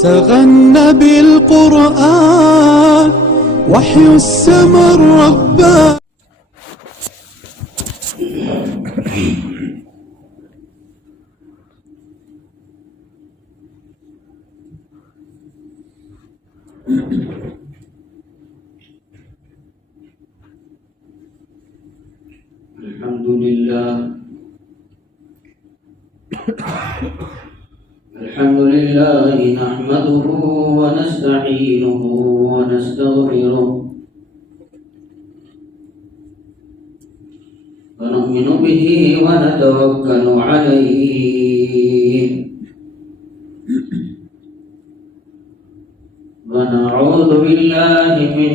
تغنى بالقرآن وحي السماء الرباني. الحمد لله نحمده ونستعينه ونستغفره ونؤمن به ونتوكل عليه ونعوذ بالله من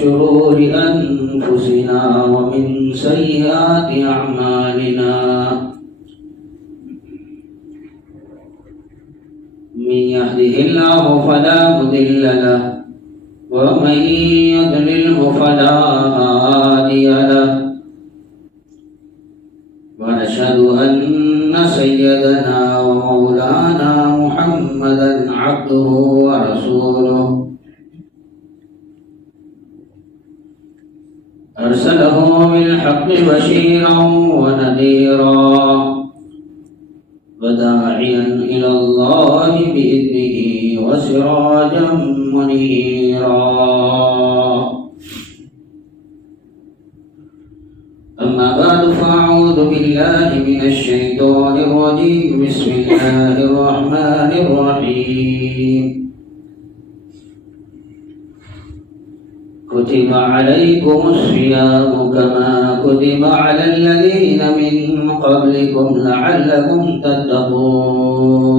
شرور أنفسنا ومن سيئات أعمالنا. من يهده الله فلا مضل له ومن يضلله فلا هادي له. ونشهد أن سيدنا ومولانا محمدا عبده ورسوله أرسله بالحق بشيرا ونذيرا وداعيا إلى الله بإذنه وسراجا منيرا. أما بعد فأعوذ بالله من الشيطان الرجيم. بسم الله الرحمن الرحيم. كتب عليكم الصيام كما كتب على الذين من قبلكم لعلكم تتقون.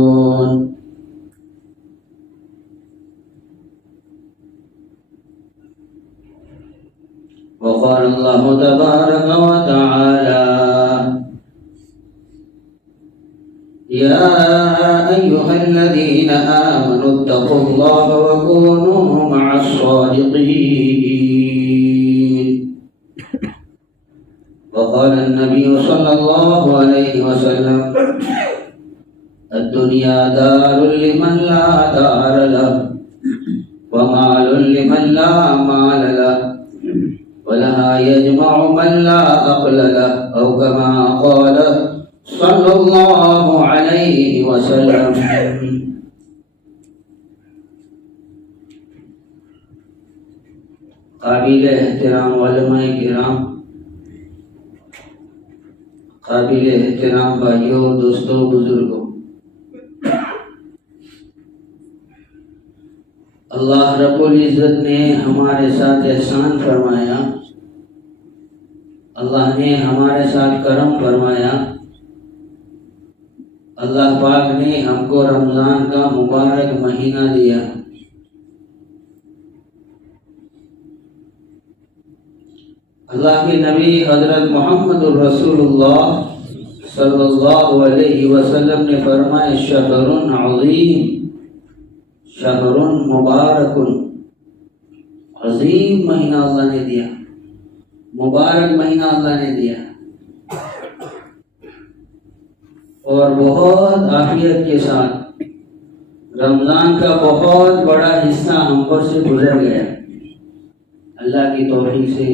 وقال الله تبارك وتعالى: يا أيها الذين آمنوا اتقوا الله وكونوا مع الصادقين. وقال النبي صلى الله عليه وسلم: الدنيا دار لمن لا دار له ومال لمن لا مال له ولها يجمع من لا عقل له أو كما قال صلى الله عليه وسلم. قابل احترام علماء کرام، قابل احترام بھائیوں، دوستوں، بزرگوں، اللہ رب العزت نے ہمارے ساتھ احسان فرمایا، اللہ نے ہمارے ساتھ کرم فرمایا. اللہ پاک نے ہم کو رمضان کا مبارک مہینہ دیا. اللہ کے نبی حضرت محمد الرسول اللہ صلی اللہ علیہ وسلم نے فرمایا: شہر عظیم، شہر مبارک. عظیم مہینہ اللہ نے دیا، مبارک مہینہ اللہ نے دیا، اور بہت عافیت کے ساتھ رمضان کا بہت بڑا حصہ ہم پر سے گزر گیا. اللہ کی توفیق سے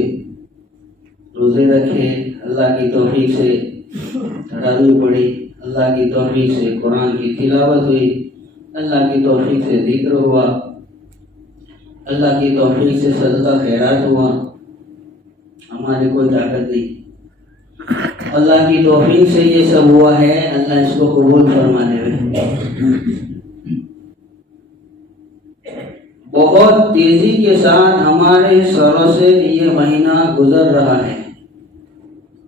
روزے رکھے، اللہ کی توفیق سے تراویح پڑھی، اللہ کی توفیق سے قرآن کی تلاوت ہوئی، اللہ کی توفیق سے ذکر ہوا، اللہ کی توفیق سے صدقہ خیرات ہوا. ہماری کوئی طاقت نہیں، اللہ کی توفیق سے یہ سب ہوا ہے. اللہ اس کو قبول فرمانے میں. بہت تیزی کے ساتھ ہمارے سروں سے یہ مہینہ گزر رہا ہے.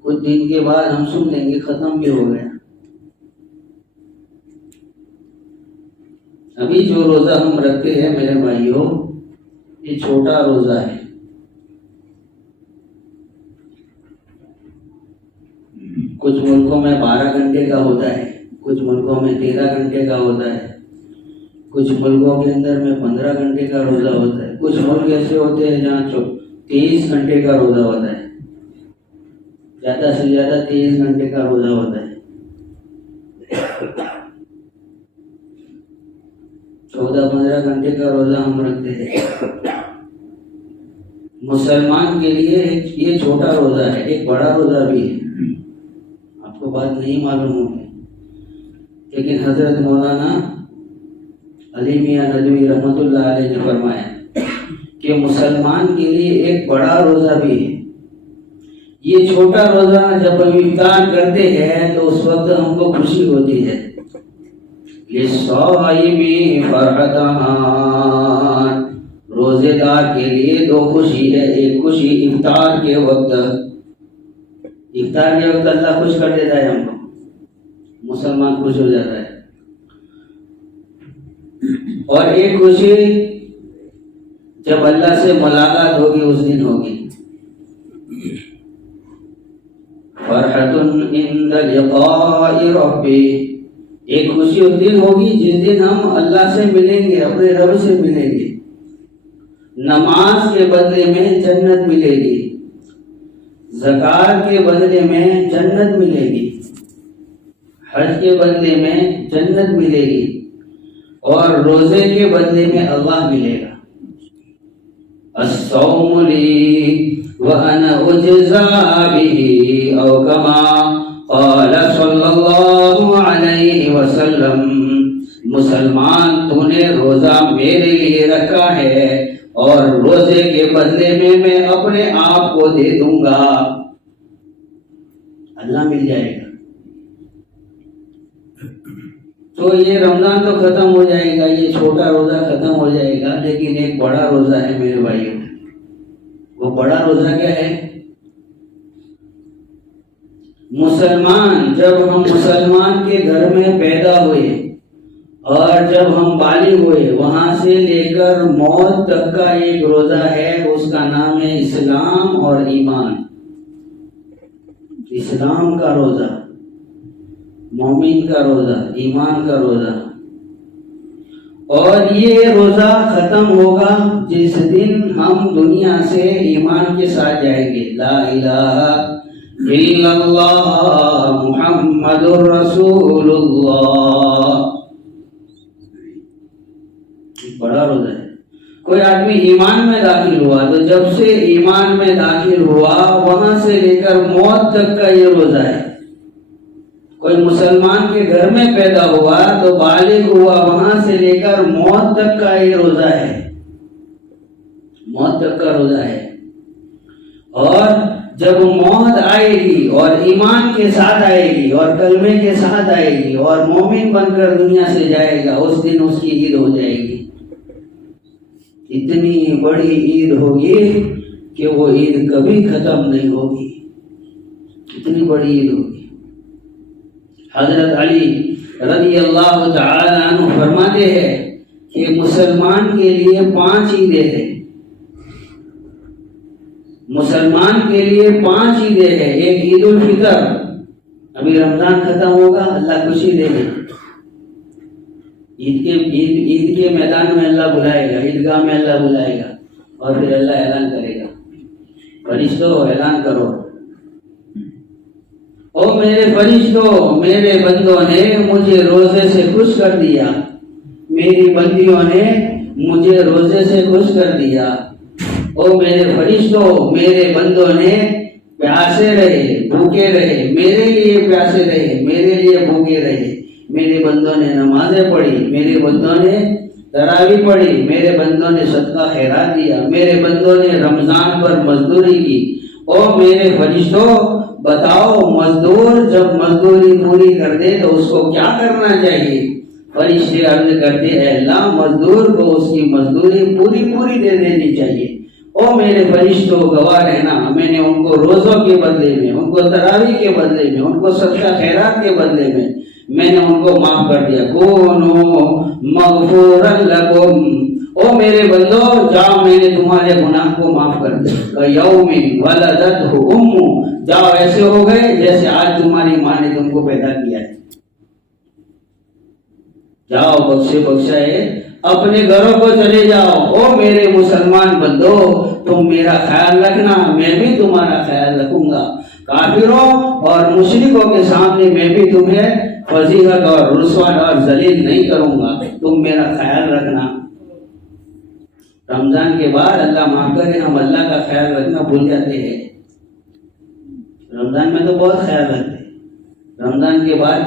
کچھ دن کے بعد ہم سن لیں گے ختم بھی ہو گیا. ابھی جو روزہ ہم رکھتے ہیں میرے بھائیوں، یہ چھوٹا روزہ ہے. کچھ ملکوں میں 12 گھنٹے کا ہوتا ہے، کچھ ملکوں میں 13 گھنٹے کا ہوتا ہے، کچھ ملکوں کے اندر میں 15 گھنٹے کا روزہ ہوتا ہے. کچھ ملک ایسے ہوتے ہیں جہاں 23 گھنٹے کا روزہ ہوتا ہے، زیادہ سے زیادہ 23 گھنٹے کا روزہ ہوتا ہے. 14-15 گھنٹے کا روزہ ہم رکھتے ہیں. مسلمان کے لیے یہ چھوٹا روزہ ہے، ایک بڑا روزہ بھی ہے. آپ کو بات نہیں معلوم ہوگی، لیکن حضرت مولانا علی میاں ندوی رحمۃ اللہ علیہ نے فرمایا کہ مسلمان کے لیے ایک بڑا روزہ بھی ہے. یہ چھوٹا روزہ جب ہم افطار کرتے ہیں تو اس وقت ہم کو خوشی ہوتی ہے. للصائم فرحتان، روزے دار کے لیے 2 خوشی ہے. ایک خوشی افطار کے وقت، افطار کے وقت اللہ خوش کر دیتا ہے ہم کو، مسلمان خوش ہو جاتا ہے. اور ایک خوشی جب اللہ سے ملاقات ہوگی اس دن ہوگی. فرحت عند لقاء ربی، ایک خوشی اس دن ہوگی جس دن ہم اللہ سے ملیں گے، اپنے رب سے ملیں گے. نماز کے بدلے میں جنت ملے گی، زکات کے بدلے میں جنت ملے گی، حج کے بدلے میں جنت ملے گی، اور روزے کے بدلے میں اللہ ملے گا. الصوم لی وانا اجزا به او کما قال صلی اللہ علیہ وسلم، مسلمان تو نے روزہ میرے لیے رکھا ہے اور روزے کے بدلے میں اپنے آپ کو دے دوں گا. اللہ مل جائے گا. تو یہ رمضان تو ختم ہو جائے گا، یہ چھوٹا روزہ ختم ہو جائے گا، لیکن ایک بڑا روزہ ہے میرے بھائیوں. وہ بڑا روزہ کیا ہے؟ مسلمان، جب ہم مسلمان کے گھر میں پیدا ہوئے اور جب ہم بالغ ہوئے، وہاں سے لے کر موت تک کا ایک روزہ ہے، اس کا نام ہے اسلام اور ایمان. اسلام کا روزہ، مومن کا روزہ، ایمان کا روزہ. اور یہ روزہ ختم ہوگا جس دن ہم دنیا سے ایمان کے ساتھ جائیں گے. لا الہ الا اللہ محمد رسول اللہ. بڑا روزہ ہے. کوئی آدمی ایمان میں داخل ہوا تو جب سے ایمان میں داخل ہوا وہاں سے لے کر موت تک کا یہ روزہ ہے. کوئی مسلمان کے گھر میں پیدا ہوا تو بالغ ہوا وہاں سے لے کر موت تک کا یہ روزہ ہے. موت تک کا روزہ ہے. اور جب موت آئے گی اور ایمان کے ساتھ آئے گی اور کلمے کے ساتھ آئے گی اور مومن بن کر دنیا سے جائے گا، اس دن اس کی عید ہو جائے گی. اتنی بڑی عید ہوگی کہ وہ عید کبھی ختم نہیں ہوگی. اتنی بڑی عید ہوگی. حضرت علی رضی اللہ تعالی عنہ فرماتے ہیں کہ مسلمان کے لیے 5 عیدیں ہیں. مسلمان کے لیے 5 عیدیں ہیں. ایک عید الفطر، ابھی رمضان ختم ہوگا، اللہ خوشی دے گا. عید کے میدان میں اللہ بلائے گا، عیدگاہ میں اللہ بلائے گا، اور پھر اللہ اعلان کرے گا، فرشتوں اعلان کرو، او میرے فرشتوں، میرے بندوں نے مجھے روزے سے خوش کر دیا، میری بندیوں نے مجھے روزے سے خوش کر دیا. او میرے فرشتوں، میرے بندوں نے پیاسے رہے، بھوکے رہے، میرے لیے پیاسے رہے، میرے لیے بھوکے رہے. میرے بندوں نے نمازیں پڑھی، میرے بندوں نے تراویح پڑھی، میرے بندوں نے صدقہ خیرات دیا، میرے بندوں نے رمضان پر مزدوری کی. او میرے فرشتوں، بتاؤ مزدور جب مزدوری پوری کر دے تو اس کو کیا کرنا چاہیے؟ فرشتے عرض کرتے ہیں اللہ مزدور کو اس کی مزدوری پوری دے دینی چاہیے. او میرے فرشتوں گواہ رہنا، میں نے ان کو روزوں کے بدلے میں، ان کو تراویح کے بدلے میں، ان کو صدقہ خیرات کے بدلے میں نے ان کو معاف کر دیا. کونوا مغفورا لکم، او میرے بندو جاؤ میں نے تمہارے گناہ کو معاف کر دیا. یوم ولدتہ امہ، جاؤ ایسے ہو گئے جیسے آج تمہاری ماں نے تم کو پیدا کیا ہے. جاؤ بخشے بخشائے اپنے گھروں کو چلے جاؤ. او میرے مسلمان بندو تم میرا خیال رکھنا، میں بھی تمہارا خیال رکھوں گا. کافروں اور مشرکوں کے سامنے میں بھی تمہیں فضیحت اور رسوت اور ذلیل نہیں کروں گا، تم میرا خیال رکھنا۔ رمضان کے بعد اللہ معاف کرے ہم اللہ کا خیال رکھنا بھول جاتے ہیں۔ رمضان میں تو بہت خیال رکھتے ہیں، رمضان کے بعد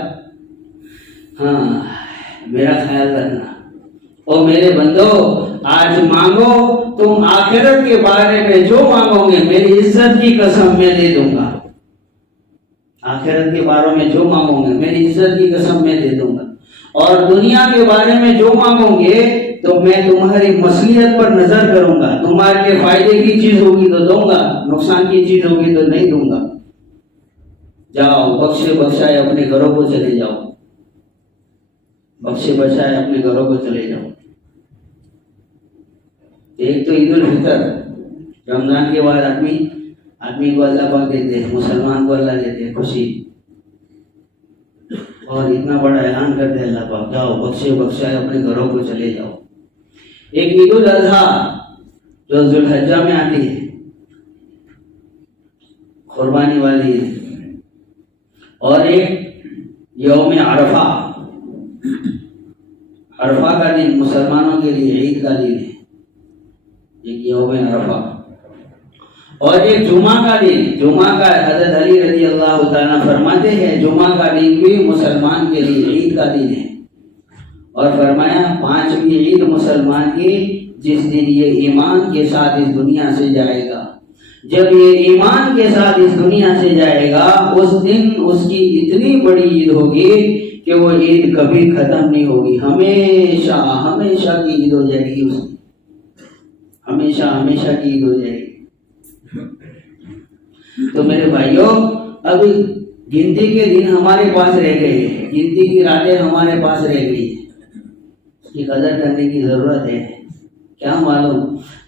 میرا خیال رکھنا۔ او میرے بندو، آج مانگو، تم آخرت کے بارے میں جو مانگو گے میری عزت کی قسم میں دے دوں گا۔ آخرت کے بارے میں جو مانگو گے میری عزت کی قسم میں دے دوں گا، اور دنیا کے بارے میں جو مانگو گے تو میں تمہاری مصلحت پر نظر کروں گا، تمہارے لیے فائدے کی چیز ہوگی تو دوں گا، نقصان کی چیز ہوگی تو نہیں دوں گا۔ جاؤ بخشے بخشائے اپنے گھروں کو چلے جاؤ، بخشے بخشائے اپنے گھروں کو چلے جاؤ۔ ایک تو عید الفطر، رمضان کے بعد آدمی کو اللہ پاک دیتے ہیں، مسلمان کو اللہ دیتے ہیں خوشی، اور اتنا بڑا اعلان کرتے ہیں اللہ پاک، جاؤ بخشے بخشائے اپنے گھروں کو چلے جاؤ۔ ایک عید الاضحیٰ جو ذو الحجہ میں آتی ہے، قربانی والی ہے، اور ایک یوم عرفہ، عرفہ کا دن مسلمانوں کے لیے عید کا دن ہے، ایک یوم عرفہ، اور ایک جمعہ کا دن، جمعہ کا حضرت علی رضی اللہ تعالیٰ فرماتے ہیں جمعہ کا دن بھی مسلمان کے لیے عید کا دن ہے، اور فرمایا 5ویں عید مسلمان کی جس دن یہ ایمان کے ساتھ اس دنیا سے جائے گا، جب یہ ایمان کے ساتھ اس دنیا سے جائے گا اس دن اس کی اتنی بڑی عید ہوگی کہ وہ عید کبھی ختم نہیں ہوگی، ہمیشہ ہمیشہ کی عید ہو جائے گی، اس کی ہمیشہ ہمیشہ کی عید ہو جائے گی۔ تو میرے بھائیوں، ابھی گنتی کے دن ہمارے پاس رہ گئے ہیں، گنتی کی راتیں ہمارے پاس رہ گئی ہیں، اس کی قدر کرنے کی ضرورت ہے۔ کیا معلوم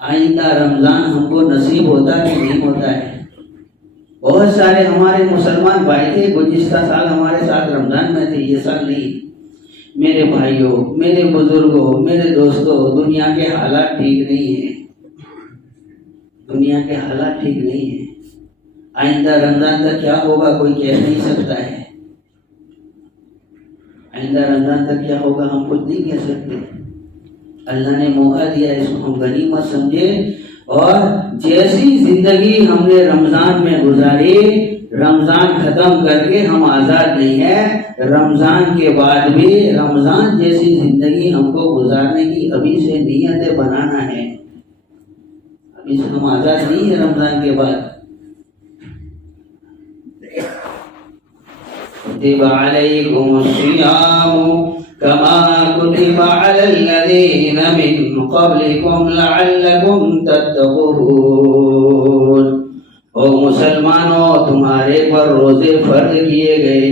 آئندہ رمضان ہم کو نصیب ہوتا کہ نہیں ہوتا ہے۔ بہت سارے ہمارے مسلمان بھائی تھے گزشتہ سال ہمارے ساتھ رمضان میں تھے، یہ سال نہیں۔ میرے بھائیوں، میرے بزرگوں، میرے دوستوں، دنیا کے حالات ٹھیک نہیں ہیں، دنیا کے حالات ٹھیک نہیں ہیں۔ آئندہ رمضان تک کیا ہوگا کوئی کہہ نہیں سکتا ہے، آئندہ رمضان تک کیا ہوگا ہم خود نہیں کہہ سکتے۔ اللہ نے موقع دیا، اس کو ہم غنیمت سمجھے، اور جیسی زندگی ہم نے رمضان میں گزاری، رمضان ختم کر کے ہم آزاد نہیں ہیں، رمضان کے بعد بھی رمضان جیسی زندگی ہم کو گزارنے کی ابھی سے نیتیں بنانا ہے۔ ابھی سے ہم آزاد نہیں ہیں رمضان کے بعد۔ كتب عليكم الصيام كما كتب على الذين من قبلكم لعلكم تتقون۔ او مسلمانوں، تمہارے پر روزے فرض کیے گئے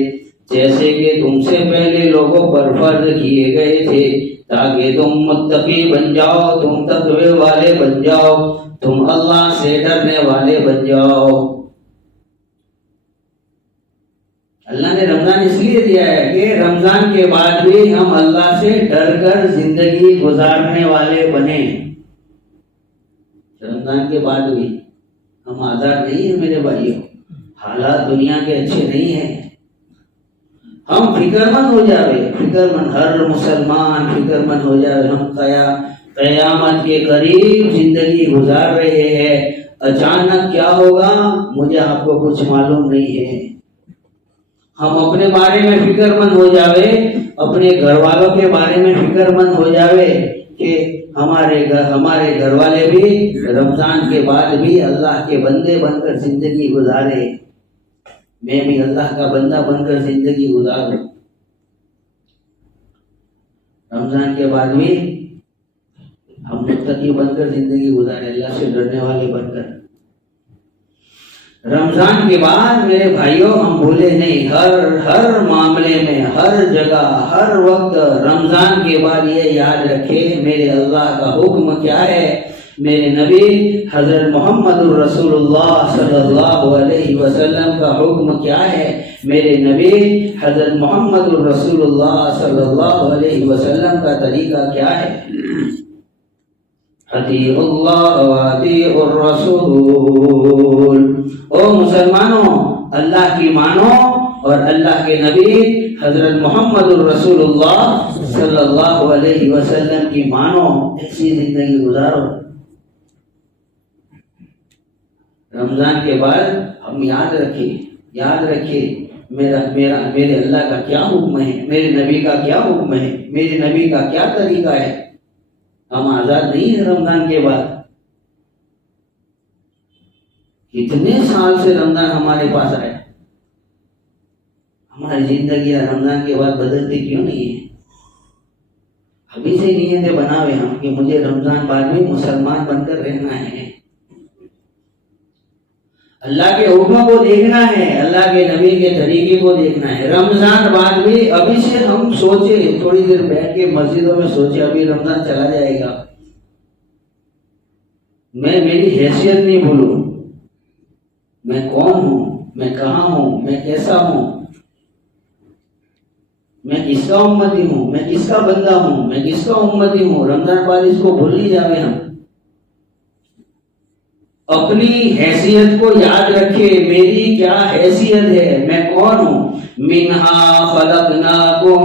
جیسے کہ تم سے پہلے لوگوں پر فرض کیے گئے تھے، تاکہ تم متقی بن جاؤ، تم تقوی والے بن جاؤ، تم اللہ سے ڈرنے والے بن جاؤ۔ اللہ نے رمضان اس لیے دیا ہے کہ رمضان کے بعد بھی ہم اللہ سے ڈر کر زندگی گزارنے والے بنے۔ رمضان کے بعد بھی ہم آزاد نہیں ہیں میرے بھائیوں، حالات دنیا کے اچھے نہیں ہیں، ہم فکر مند ہو جاوے، فکر مند، ہر مسلمان فکر مند ہو جاوے۔ ہم قیامت کے قریب زندگی گزار رہے ہیں، اچانک کیا ہوگا مجھے آپ کو کچھ معلوم نہیں ہے۔ ہم اپنے بارے میں فکر مند ہو جاوے، اپنے گھر والوں کے بارے میں فکر مند ہو جاوے کہ ہمارے گھر والے بھی رمضان کے بعد بھی اللہ کے بندے بن کر زندگی گزارے، میں بھی اللہ کا بندہ بن کر زندگی گزاروں۔ رمضان کے بعد بھی ہم متقی بن کر زندگی گزارے، اللہ سے ڈرنے والے بن کر۔ رمضان کے بعد میرے بھائیوں ہم بھولے نہیں، ہر معاملے میں، ہر جگہ، ہر وقت رمضان کے بعد یہ یاد رکھے میرے اللہ کا حکم کیا ہے، میرے نبی حضرت محمد الرسول اللہ صلی اللہ علیہ وسلم کا حکم کیا ہے، میرے نبی حضرت محمد الرسول اللہ صلی اللہ علیہ وسلم کا طریقہ کیا ہے۔ اطیعوا اللہ و اطیعوا الرسول۔ او مسلمانوں، اللہ کی مانو اور اللہ کے نبی حضرت محمد الرسول اللہ صلی اللہ علیہ وسلم کی مانو، ایسی زندگی گزارو۔ رمضان کے بعد ہم یاد رکھیں میرے اللہ کا کیا حکم ہے، میرے نبی کا کیا حکم ہے، میرے نبی کا کیا طریقہ ہے۔ ہم آزاد نہیں ہیں رمضان کے بعد۔ کتنے سال سے رمضان ہمارے پاس آئے، ہماری زندگی رمضان کے بعد بدلتی کیوں نہیں ہے؟ ابھی سے نیتیں بناوے ہم کہ مجھے رمضان بعد بھی مسلمان بن کر رہنا ہے، اللہ کے حکم کو دیکھنا ہے، اللہ کے نبی کے طریقے کو دیکھنا ہے۔ رمضان بعد بھی ابھی سے ہم سوچے، تھوڑی دیر بیٹھ کے مسجدوں میں سوچے، ابھی رمضان چلا جائے گا، میں میری حیثیت نہیں بھولوں، میں کون ہوں، میں کہاں ہوں، میں کیسا ہوں، میں کس کا امتی ہوں، میں کس کا بندہ ہوں، میں کس کا امتی ہوں۔ رمضان بعد اس کو بھول نہیں جاوے ہم، اپنی حیثیت کو یاد رکھے، میری کیا حیثیت ہے، میں کون ہوں۔ منہا خلقناکم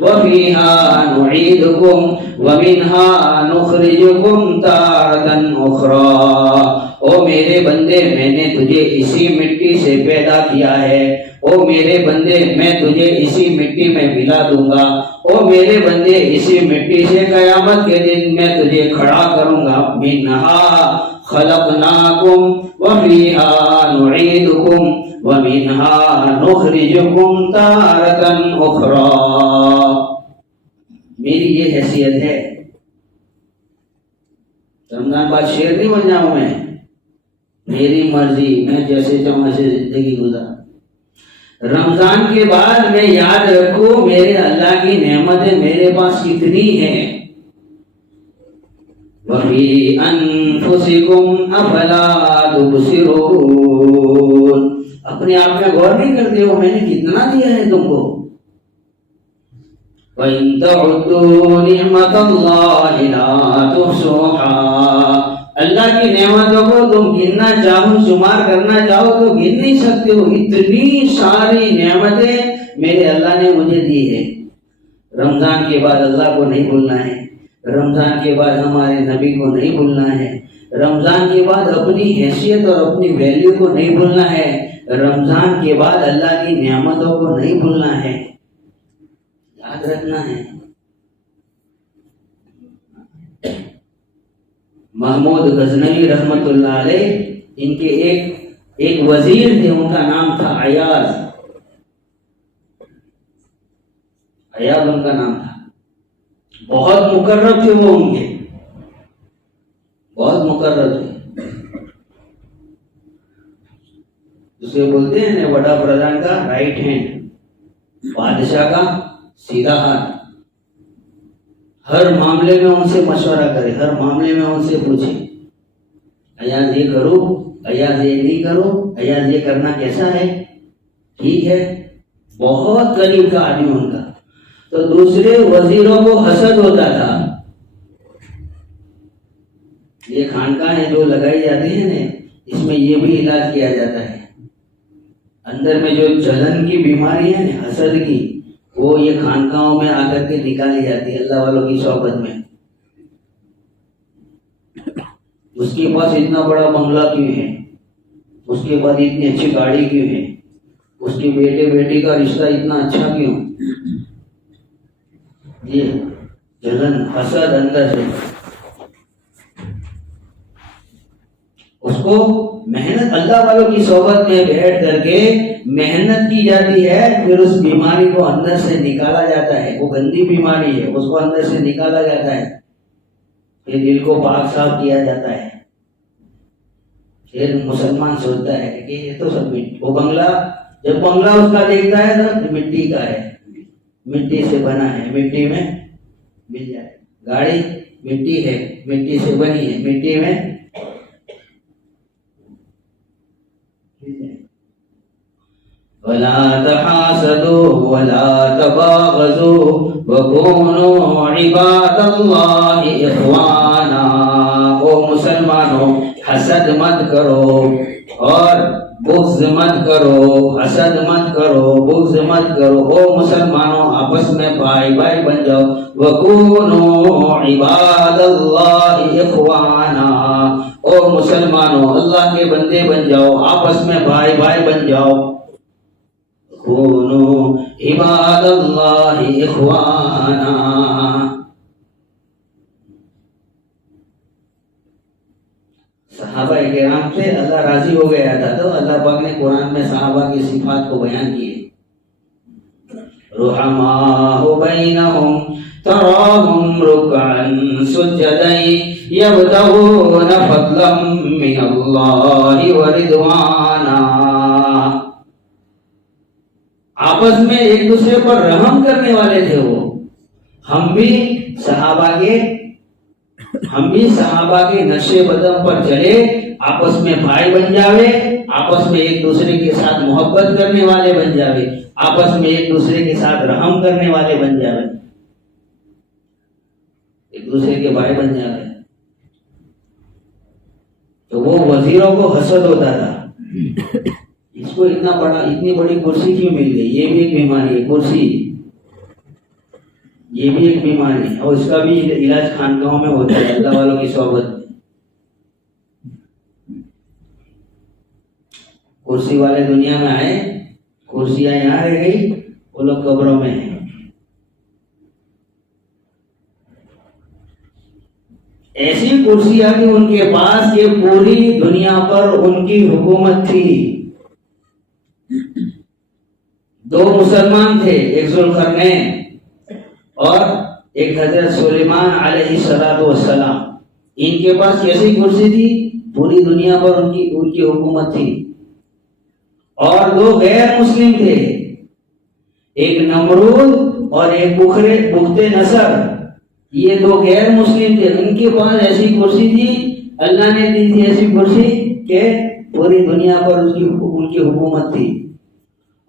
وفیہا نعیدکم ومنہا نخرجکم تارۃ اخری۔ او میرے بندے، میں نے تجھے اسی مٹی سے پیدا کیا ہے، او میرے بندے میں تجھے اسی مٹی میں ملا دوں گا، او میرے بندے اسی مٹی سے قیامت کے دن میں تجھے کھڑا کروں گا۔ منہا خلقناکم وفیہا نعیدکم ومنہا نخرجکم تارۃ اخری۔ میری یہ حیثیت ہے۔ رمضان بعد شیر نہیں بن جاؤں میں، میری مرضی، میں جیسے چاہوں ایسے زندگی گزار۔ رمضان کے بعد میں یاد رکھوں میرے اللہ کی نعمتیں میرے پاس کتنی ہیں۔ وَفِي أَنفُسِكُمْ أَفَلَا تُبْصِرُونَ۔ اپنے آپ میں غور نہیں کرتے ہو میں نے کتنا دیا ہے تم کو۔ وَإِن تَعُدُّوا نِعْمَةَ اللَّهِ لَا تُحْصُوهَا۔ اللہ کی نعمتوں کو تم گننا چاہو، شمار کرنا چاہو تو گن نہیں سکتے ہو، اتنی ساری نعمتیں میرے اللہ نے مجھے دی ہے۔ رمضان کے بعد اللہ کو نہیں بھولنا ہے، رمضان کے بعد ہمارے نبی کو نہیں بھولنا ہے، رمضان کے بعد اپنی حیثیت اور اپنی ویلیو کو نہیں بھولنا ہے، رمضان کے بعد اللہ کی نعمتوں کو نہیں بھولنا ہے، یاد رکھنا ہے۔ محمود غزنوی رحمت اللہ علیہ، ان کے ایک وزیر تھے، ان کا نام تھا ایاز ان کا نام تھا، بہت مقرب تھے وہ، ان کے بہت مقرب تھے، اسے بولتے ہیں وڈا پردھان کا رائٹ ہینڈ، بادشاہ کا سیدھا ہاتھ، ہر معاملے میں ان سے مشورہ کرے، ہر معاملے میں ان سے پوچھے، ایاز یہ کرو، ایاز یہ نہیں کرو، ایاز یہ کرنا کیسا ہے، ٹھیک ہے، بہت قریب کا آدمی ان کا۔ تو دوسرے وزیروں کو حسد ہوتا تھا، یہ خانقاہیں جو لگائی جاتی ہیں نا، اس میں یہ بھی علاج کیا جاتا ہے، اندر میں جو جلن کی بیماری ہے نا، حسد کی، وہ یہ خانقاہوں میں آ کر کے نکالی جاتی ہے اللہ والوں کی صحبت میں۔ اس کے پاس اتنا بڑا بنگلہ کیوں ہے، اس کے بعد اتنی اچھی گاڑی کیوں ہے، اس کے بیٹے بیٹی کا رشتہ اتنا اچھا کیوں، یہ جلن حسد اندر سے۔ اس کو محنت اللہ والوں کی صحبت میں بیٹھ کر کے محنت کی جاتی ہے، پھر اس بیماری کو اندر سے نکالا جاتا ہے، وہ گندی بیماری ہے، اس کو اندر سے نکالا جاتا ہے، پھر دل کو پاک صاف کیا جاتا ہے۔ پھر مسلمان سوچتا ہے کہ یہ تو سب وہ بنگلہ، جب بنگلہ اس کا دیکھتا ہے تو مٹی کا ہے، مٹی سے بنا ہے، مٹی میں مل جائے، گاڑی مٹی ہے، مٹی سے بنی ہے، مٹی میں وَلَا تَحَاسَدُوا وَلَا تَبَاغَضُوا وَكُونُوا عِبَادَ اللَّهِ إِخْوَانًا۔ او مسلمانوں، حسد مت کرو اور بغض مت کرو، حسد مت کرو، بغض مت کرو، او مسلمانوں آپس میں بھائی بھائی بن جاؤ، وَكُونُوا عِبَادَ اللَّهِ إِخْوَانًا، او مسلمانوں اللہ کے بندے بن جاؤ، آپس میں بھائی بھائی بن جاؤ، كُونُوا عِبَادَ اللَّهِ إِخْوَانًا۔ صحابہ کرام سے اللہ راضی ہو گیا تھا تو اللہ پاک نے قرآن میں صحابہ کی صفات کو بیان کیے، رحماء بینہم تراہم رکعا سجدا یبتغون فضلا من اللہ ورضوانا، آپس میں ایک دوسرے پر رحم کرنے والے تھے وہ۔ ہم بھی صحابہ کے نقش قدم پر چلے، آپس میں بھائی بن جاوے، آپس میں ایک دوسرے کے ساتھ محبت کرنے والے بن جاوے، آپس میں ایک دوسرے کے ساتھ رحم کرنے والے بن جاوے، ایک دوسرے کے بھائی بن جاوے۔ تو وہ وزیروں کو حسد ہوتا تھا، اس کو اتنی بڑی کرسی کیوں مل گئی؟ یہ بھی ایک بیماری ہے، کرسی یہ بھی ایک بیماری ہے، اور اس کا بھی علاج خانقاہوں میں ہوتا ہے اللہ والوں کی صحبت میں۔ کرسی والے دنیا میں آئے، کرسیاں یہاں رہ گئی، وہ لوگ قبروں میں ہیں۔ ایسی کرسیاں تھی ان کے پاس کہ پوری دنیا پر ان کی حکومت تھی۔ دو مسلمان تھے، ایک ذوالقرنین اور ایک حضرت سلیمان علیہ السلام، ان کے پاس کیسی کرسی تھی؟ پوری دنیا پر ان کی حکومت تھی۔ اور دو غیر مسلم تھے، ایک نمرود اور ایک بخت نصر، یہ دو غیر مسلم تھے، ان کے پاس ایسی کرسی تھی، اللہ نے دی تھی ایسی کرسی کہ پوری دنیا پر ان کی حکومت تھی۔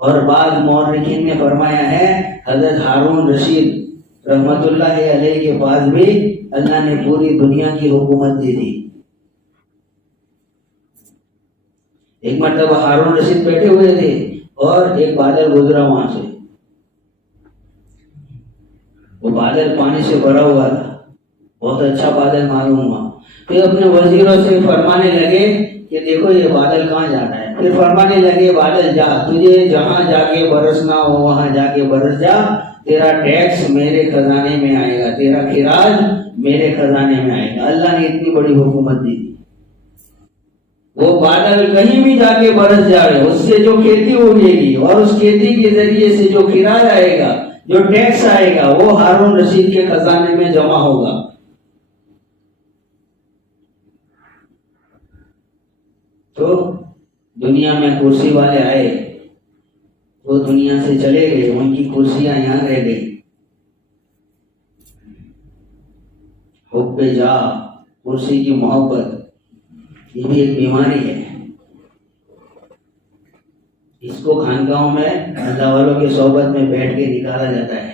اور بعض مورخین نے فرمایا ہے حضرت ہارون رشید رحمت اللہ علیہ کے پاس بھی اللہ نے پوری دنیا کی حکومت دی تھی۔ ایک مرتبہ ہارون رشید بیٹھے ہوئے تھے اور ایک بادل گزرا وہاں سے، وہ بادل پانی سے بھرا ہوا تھا، بہت اچھا بادل معلوم ہوا۔ پھر اپنے وزیروں سے فرمانے لگے کہ دیکھو یہ بادل کہاں جانا ہے۔ پھر فرمانے لگے بادل جا، تجھے جہاں جا کے برسنا ہو وہاں جا کے برس جا، تیرا ٹیکس میرے خزانے میں آئے گا، تیرا خراج میرے خزانے میں آئے گا۔ اللہ نے اتنی بڑی حکومت دی تھی۔ وہ بادل کہیں بھی جا کے برس جائے، اس سے جو کھیتی ہوگی گی اور اس کھیتی کے ذریعے سے جو خراج آئے گا، جو ٹیکس آئے گا، وہ ہارون رشید کے خزانے میں جمع ہوگا۔ تو دنیا میں کرسی والے آئے، وہ دنیا سے چلے گئے، ان کی کرسیاں یہاں رہ گئی۔ حب جا، کرسی کی محبت، یہ بھی ایک بیماری ہے، اس کو خانقاہوں میں اللہ والوں کی صحبت میں بیٹھ کے نکالا جاتا ہے۔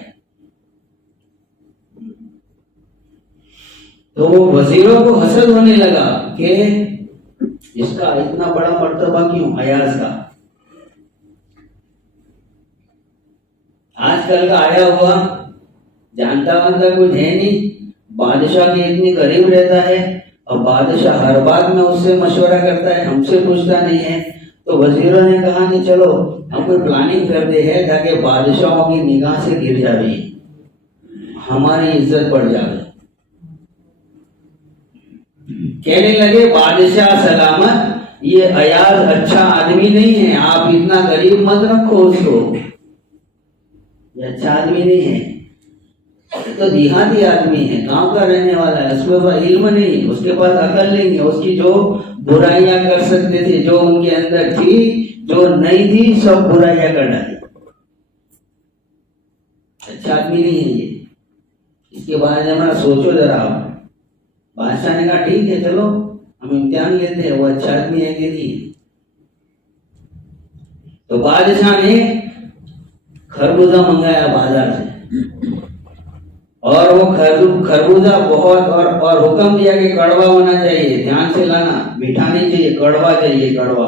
تو وہ وزیروں کو حسد ہونے لگا کہ اس کا اتنا بڑا مرتبہ کیوں ایاز کا؟ آج کل کا آیا ہوا جانتا وانتا کچھ ہے نہیں، بادشاہ کے اتنی قریب رہتا ہے اور بادشاہ ہر بات میں اس سے مشورہ کرتا ہے، ہم سے پوچھتا نہیں ہے۔ تو وزیروں نے کہا کہ چلو ہم کوئی پلاننگ کرتے ہیں تاکہ بادشاہوں کی نگاہ سے گر جائے، ہماری عزت بڑھ جائے۔ کہنے لگے بادشاہ سلامت، یہ ایاز اچھا آدمی نہیں ہے، آپ اتنا قریب مت رکھو اس کو، یہ اچھا آدمی نہیں ہے، تو دیہاتی آدمی ہے، گاؤں کا رہنے والا ہے، اس کے پاس علم نہیں، اس کے پاس عقل نہیں ہے، اس کی جو برائیاں کر سکتے تھے، جو ان کے اندر تھی، جو نہیں تھی، سب برائیاں کر ڈالی، اچھا آدمی نہیں ہے یہ، اس کے بارے میں سوچو ذرا۔ بادشاہ نے کہا ٹھیک ہے چلو ہم امتحان لیتے ہیں، وہ اچھا آدمی ہے کہ نہیں۔ تو بادشاہ نے خربوزہ منگایا بازار سے، اور وہ خربوزہ بہت اور حکم دیا کہ کڑوا ہونا چاہیے، دھیان سے لانا، میٹھا نہیں چاہیے، کڑوا چاہیے، کڑوا۔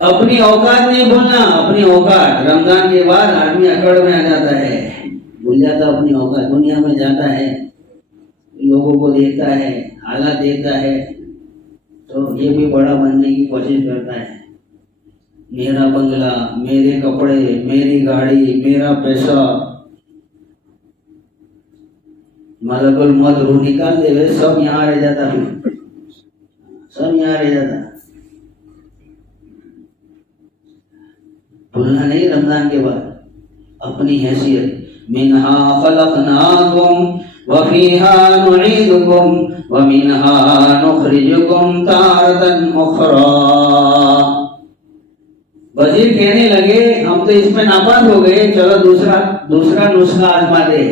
اپنی اوقات نہیں بھولنا، اپنی اوقات۔ رمضان کے بعد آدمی اکڑ میں آ جاتا ہے، بھول جاتا اپنی اوقات، دنیا میں جاتا ہے، لوگوں کو دیکھتا ہے، حالات دیکھتا ہے، تو یہ بھی بڑا بننے کی کوشش کرتا ہے۔ میرا بنگلہ، میرے کپڑے، میری گاڑی، میرا پیسہ، ملک الموت روح نکال دے، سب یہاں رہ جاتا ہے، سب یہاں رہ جاتا ہے۔ بھولنا نہیں رمضان کے بعد اپنی حیثیت۔ منہا خلقناکم وفیہا نعیدکم ومنہا نخرجکم تارۃ اخری۔ وزیر کہنے لگے ہم تو اس میں ناپاس ہو گئے، چلو دوسرا نسخہ آزما دے۔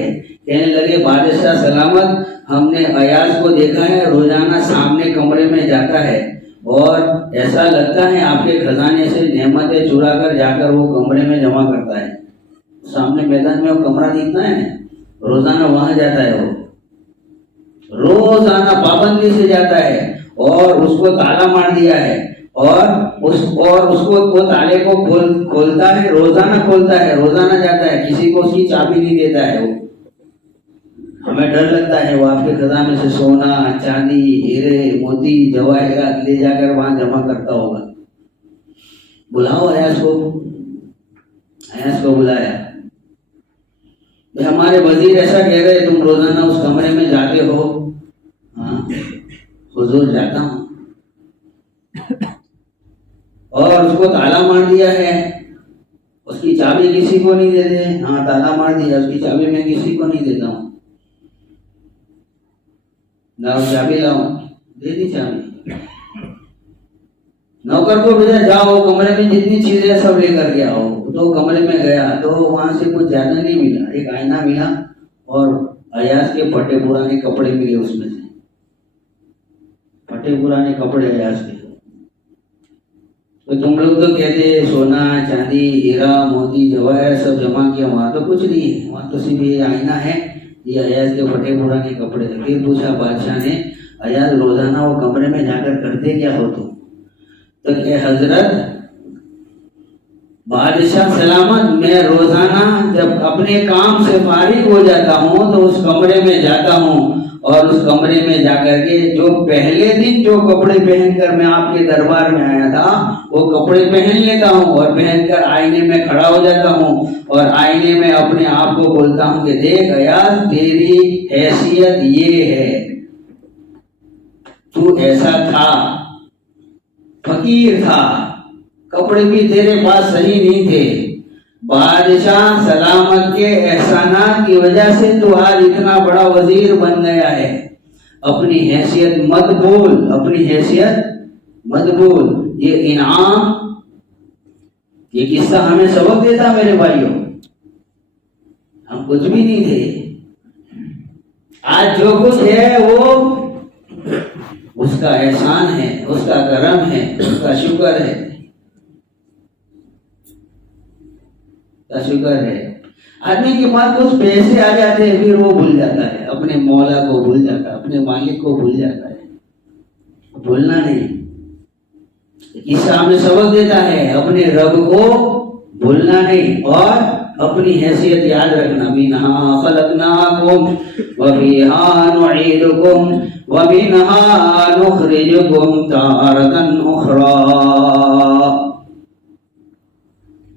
کہنے لگے بادشاہ سلامت، ہم نے ایاز کو دیکھا ہے روزانہ سامنے کمرے میں جاتا ہے اور ایسا لگتا ہے آپ کے خزانے سے نعمتیں چرا کر جا کر وہ کمرے میں جمع کرتا ہے۔ سامنے میدان میں وہ کمرہ دکھتا ہے، روزانہ وہاں جاتا ہے، وہ روزانہ پابندی سے جاتا ہے اور اس کو تالا مار دیا ہے اور اس کو وہ تالے کو کھولتا ہے، روزانہ کھولتا ہے، روزانہ جاتا ہے، کسی کو اس کی چابی نہیں دیتا ہے۔ وہ ہمیں ڈر لگتا ہے وہ آپ کے خزانے سے سونا، چاندی، ہیرے، موتی، جواہرات لے جا کر وہاں جمع کرتا ہوگا۔ بلاؤ ایاز کو، ایاز کو بلایا، ہمارے وزیر ایسا کہہ رہے تم روزانہ اس کمرے میں جاتے ہو۔ ہاں حضور جاتا ہوں، اور اس کو تالا مار دیا ہے، اس کی چابی کسی کو نہیں دیتے۔ ہاں تالا مار دیا، اس کی چابی میں کسی کو نہیں دیتا ہوں۔ لاؤ چابی، لاؤ، دے دی چابی۔ نوکر کو بھیجا، جاؤ کمرے میں جتنی چیزیں سب لے کر کے آؤ۔ تو کمرے میں گیا تو وہاں سے کچھ زیادہ نہیں ملا، ایک آئینہ ملا اور ایاز کے پھٹے پرانے کپڑے ملے، اس میں سے پھٹے پرانے کپڑے ایاز کے۔ تو تم لوگ تو کہتے سونا، چاندی، ہیرا، موتی، جواہر سب جمع کیا، وہاں تو کچھ نہیں ہے، وہاں تو صرف یہ آئینہ ہے، یہ ایاز کے پھٹے پرانے کپڑے تھے۔ پھر پوچھا بادشاہ نے، ایاز روزانہ وہ کمرے میں جا کر کرتے کیا ہو تم؟ تو کہ حضرت بادشاہ سلامت، میں روزانہ جب اپنے کام سے فارغ ہو جاتا ہوں تو اس کمرے میں جاتا ہوں اور اس کمرے میں جا کر کے جو پہلے دن جو کپڑے پہن کر میں آپ کے دربار میں آیا تھا وہ کپڑے پہن لیتا ہوں اور پہن کر آئینے میں کھڑا ہو جاتا ہوں اور آئینے میں اپنے آپ کو بولتا ہوں کہ دیکھ ایاز، تیری حیثیت یہ ہے، تو ایسا تھا، فقیر تھا، کپڑے بھی تیرے پاس صحیح نہیں تھے، بادشاہ سلامت کے احسانات کی وجہ سے تو آج اتنا بڑا وزیر بن گیا ہے۔ اپنی حیثیت مت بھول، اپنی حیثیت مت بھول۔ یہ انعام، یہ قصہ ہمیں سبق دیتا میرے بھائیوں، ہم کچھ بھی نہیں تھے، آج جو کچھ ہے وہ اس کا احسان ہے، اس کا کرم ہے، اس کا شکر ہے، کا شکر ہے۔ آدمی کے پاس کچھ پیسے آ جاتے ہیں پھر وہ بھول جاتا ہے، اپنے مولا کو بھول جاتا ہے، اپنے مالک کو بھول جاتا ہے۔ بھولنا نہیں، قصہ ہمیں سبق دیتا ہے، اپنے رب کو بھولنا نہیں اور اپنی حیثیت یاد رکھنا۔ منہا خلقناکم وفیہا نعیدکم ومنہا نخرجکم تارۃ اخری۔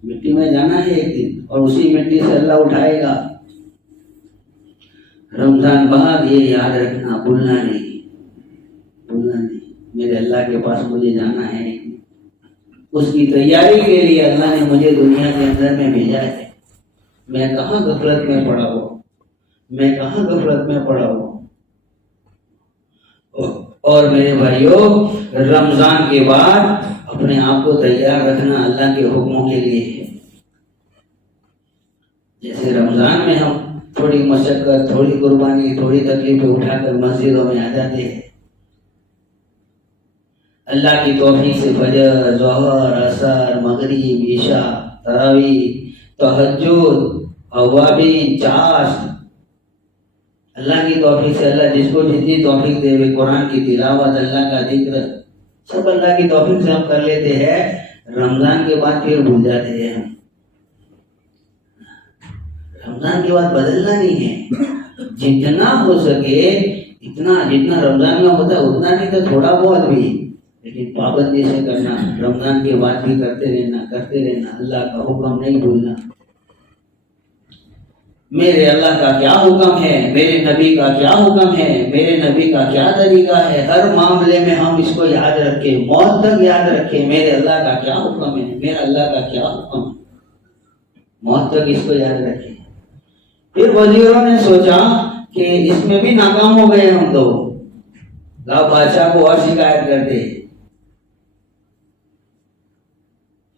مٹی میں جانا ہے ایک دن اور اسی مٹی سے اللہ اٹھائے گا۔ رمضان بعد یہ یاد رکھنا، بھولنا نہیں، بھولنا نہیں، میرے اللہ کے پاس مجھے جانا ہے۔ اس کی تیاری کے لیے اللہ نے مجھے دنیا کے اندر میں بھیجا ہے۔ میں کہاں غفلت میں پڑا ہوں، میں کہاں غفلت میں پڑا ہوں۔ اور میرے بھائیوں، رمضان کے بعد اپنے آپ کو تیار رکھنا اللہ کے حکموں کے لیے ہے۔ جیسے رمضان میں ہم تھوڑی مشقت، تھوڑی قربانی، تھوڑی تکلیفیں اٹھا کر مسجدوں میں آ جاتے ہیں، اللہ کی توفیق سے فجر، ظہر، عصر، مغرب، عشاء، تراویح، تہجد، اوابین، چاشت، اللہ کی توفیق سے اللہ جس کو جتنی توفیق دے، قرآن کی تلاوت، اللہ کا ذکر، سب اللہ کی توفیق سے ہم کر لیتے ہیں۔ رمضان کے بعد پھر بھول جاتے ہیں ہم. رمضان کے بعد بدلنا نہیں ہے. جتنا ہو سکے اتنا، جتنا رمضان میں ہوتا ہے اتنا نہیں تو تھوڑا بہت بھی، لیکن پابندی سے کرنا. رمضان کے بعد بھی کرتے رہنا. اللہ کا حکم نہیں بھولنا. میرے اللہ کا کیا حکم ہے، میرے نبی کا کیا حکم ہے، میرے نبی کا کیا طریقہ ہے، ہر معاملے میں ہم اس کو یاد رکھیں، موت تک یاد رکھیں. میرے اللہ کا کیا حکم ہے، میرا اللہ کا کیا حکم ہے، موت تک اس کو یاد رکھیں. پھر وزیروں نے سوچا کہ اس میں بھی ناکام ہو گئے ہم تو، لاؤ بادشاہ کو اور شکایت کرتے.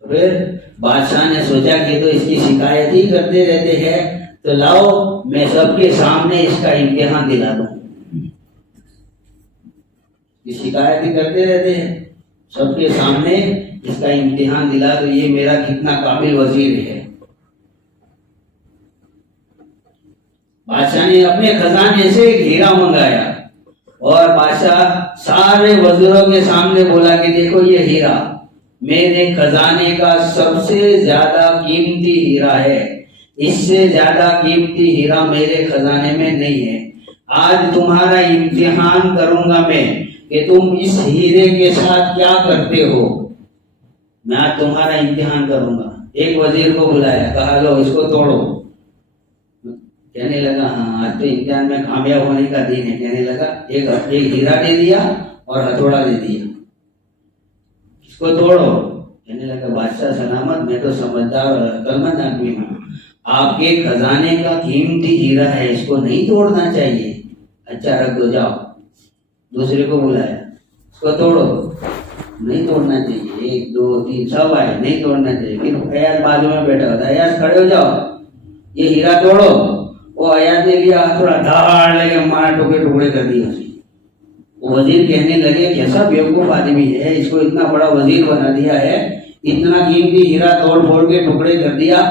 پھر بادشاہ نے سوچا کہ تو اس کی شکایت ہی کرتے رہتے ہیں، تو لاؤ میں سب کے سامنے اس کا امتحان دلا دوں. یہ شکایت ہی کرتے رہتے ہیں، سب کے سامنے اس کا امتحان دلا دو، یہ میرا کتنا قابل وزیر ہے. بادشاہ نے اپنے خزانے سے ایک ہیرا منگایا اور بادشاہ سارے وزیروں کے سامنے بولا کہ دیکھو یہ ہیرا میرے خزانے کا سب سے زیادہ قیمتی ہیرا ہے، اس سے زیادہ قیمتی ہیرا میرے خزانے میں نہیں ہے. آج تمہارا امتحان کروں گا میں کہ تم اس ہیرے کے ساتھ کیا کرتے ہو. میں آج تمہارا امتحان کروں گا. ایک وزیر کو بلایا، کہا لو اس کو توڑو. کہنے لگا ہاں آج تو امتحان میں کامیاب ہونے کا دن ہے. کہنے لگا ایک ہیرا دے دیا اور ہتھوڑا دے دیا، اس کو توڑو. کہنے لگا بادشاہ سلامت، میں تو سمجھدار اور عقلمند آدمی ہوں، آپ کے خزانے کا قیمتی ہیرا ہے، اس کو نہیں توڑنا چاہیے. اچھا رکھ دو، جاؤ. دوسرے کو بلایا، اس کو توڑو. نہیں توڑنا چاہیے. 1 2 3 سب آئے، نہیں توڑنا چاہیے. پھر ایاز بازو میں بیٹھا ہوتا ہے، ایاز کھڑے ہو جاؤ، یہ ہیرا توڑو. وہ ایاز نے لیا تھوڑا دھاڑ لے کے مارا، ٹکڑے کر دیے اسے. وزیر کہنے لگے کیسا بیوقوف آدمی ہے، اس کو اتنا بڑا وزیر بنا دیا ہے، اتنا قیمتی ہیرا توڑ پھوڑ کے ٹکڑے کر دیا.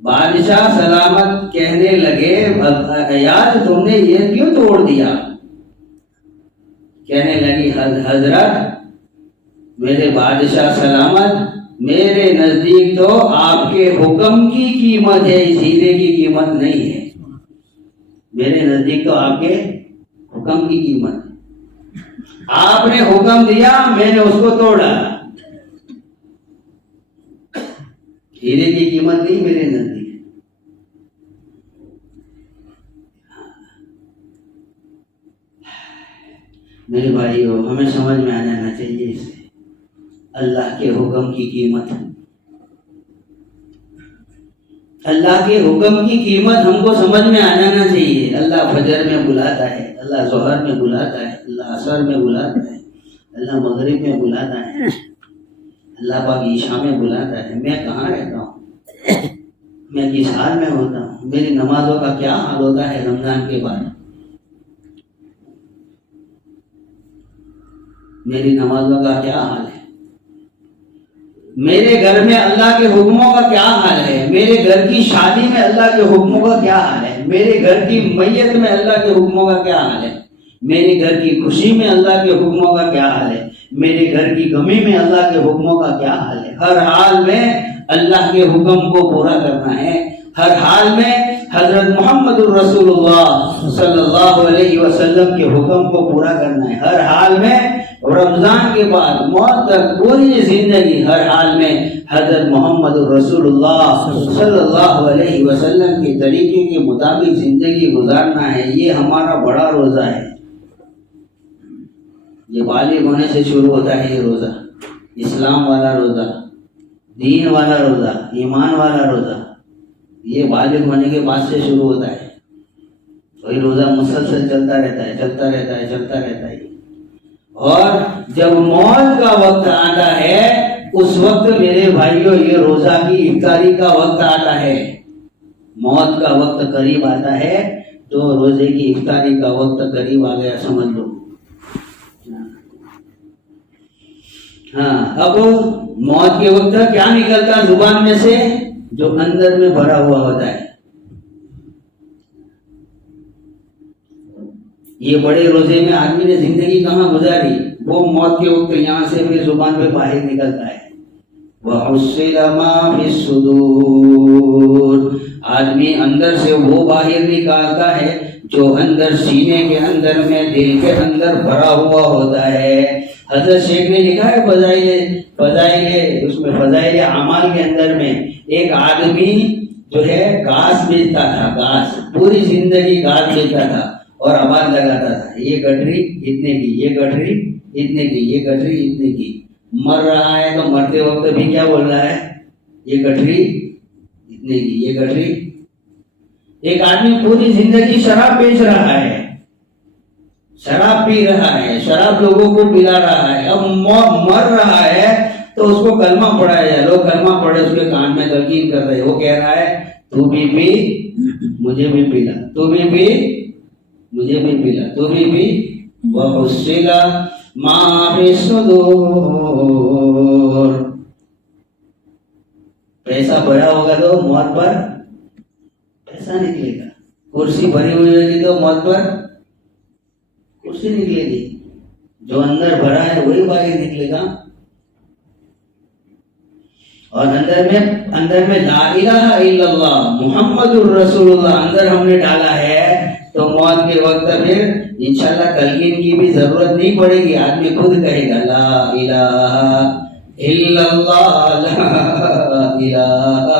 بادشاہ سلامت کہنے لگے ایاز تم نے یہ کیوں توڑ دیا. کہنے لگی حضرت میرے بادشاہ سلامت، میرے نزدیک تو آپ کے حکم کی قیمت ہے، اس ہیرے کی قیمت نہیں ہے. میرے نزدیک تو آپ کے حکم کی قیمت ہے. آپ نے حکم دیا، میں نے اس کو توڑا. ہیرے کی قیمت نہیں میرے نزدیک. میرے بھائیو، ہمیں سمجھ میں آ جانا چاہیے اس سے اللہ کے حکم کی قیمت. اللہ کے حکم کی قیمت ہم کو سمجھ میں آ جانا چاہیے. اللہ فجر میں بلاتا ہے، اللہ ظہر میں بلاتا ہے، اللہ عصر میں بلاتا ہے، اللہ مغرب میں بلاتا ہے، اللہ پاک عشاء میں بلاتا ہے. میں کہاں رہتا ہوں، میں کس حال میں ہوتا ہوں، میری نمازوں کا کیا حال ہوتا ہے رمضان کے بعد. میری نمازوں کا کیا حال ہے، میرے گھر میں اللہ کے حکموں کا کیا حال ہے، میرے گھر کی شادی میں اللہ کے حکموں کا کیا حال ہے، میرے گھر کی میت میں اللہ کے حکموں کا کیا حال ہے، میرے گھر کی خوشی میں اللہ کے حکموں کا کیا حال ہے، میرے گھر کی غمی میں اللہ کے حکموں کا کیا حال ہے. ہر حال میں اللہ کے حکم کو پورا کرنا ہے. ہر حال میں حضرت محمد الرسول اللہ صلی اللہ علیہ وسلم کے حکم کو پورا کرنا ہے. ہر حال میں رمضان کے بعد موت تک پوری زندگی ہر حال میں حضرت محمد الرسول اللہ صلی اللہ علیہ وسلم کے طریقے کے مطابق زندگی گزارنا ہے. یہ ہمارا بڑا روزہ ہے. یہ بالغ ہونے سے شروع ہوتا ہے. یہ روزہ اسلام والا روزہ، دین والا روزہ، ایمان والا روزہ، یہ بالغ ہونے کے بعد سے شروع ہوتا ہے. وہی روزہ مسلسل چلتا رہتا ہے، چلتا رہتا ہے، چلتا رہتا ہے. اور جب موت کا وقت آتا ہے اس وقت میرے بھائیوں یہ روزہ کی افطاری کا وقت آتا ہے. موت کا وقت قریب آتا ہے تو روزے کی افطاری کا وقت قریب آ گیا سمجھ لو. ہاں، اب موت کے وقت کیا نکلتا زبان میں سے؟ جو اندر میں بھرا ہوا ہوتا ہے. یہ بڑے روزے میں آدمی نے زندگی کہاں گزاری، وہ موت کے وقت یہاں سے پھر زبان پہ باہر نکلتا ہے. وحصل ما فی الصدور. آدمی اندر سے وہ باہر نکالتا ہے جو اندر سینے کے اندر میں دل کے اندر بھرا ہوا ہوتا ہے. حضرت شیخ نے لکھا ہے اس میں فضائل اعمال کے اندر میں ایک آدمی جو ہے گھاس بیچتا تھا، گھاس پوری زندگی گھاس بیچتا تھا اور آواز لگاتا تھا یہ گٹری اتنے کی، یہ گٹری اتنے کی، یہ گٹری اتنے کی. مر رہا ہے تو مرتے وقت بھی کیا بول رہا ہے؟ یہ گٹری اتنے کی، یہ گٹری. ایک آدمی پوری زندگی شراب بیچ رہا ہے، شراب پی رہا ہے، شراب لوگوں کو پلا رہا ہے، اب مر رہا ہے تو اس کو کلمہ پڑھایا جائے. لوگ کلمہ پڑھے اس کے کان میں تلقین کر رہے، وہ کہہ رہا ہے تو بھی پی مجھے بھی پلا، تو بھی پی مجھے بھی پلا، تو بھی پی. وحصل ما فی الصدور. پیسہ بڑا ہوگا تو موت پر پیسہ نکلے گا، کرسی بھری ہوئی ہوگی تو موت پر کرسی نکلے گی. جو اندر بھرا ہے وہی باہر نکلے گا. اور اندر میں لا الہ الا اللہ محمد الرسول اللہ اندر ہم نے ڈالا ہے تو موت کے وقت پھر انشاءاللہ تلقین کی بھی ضرورت نہیں پڑے گی. آدمی خود کہے گا لا الہ الا اللہ، لا الہ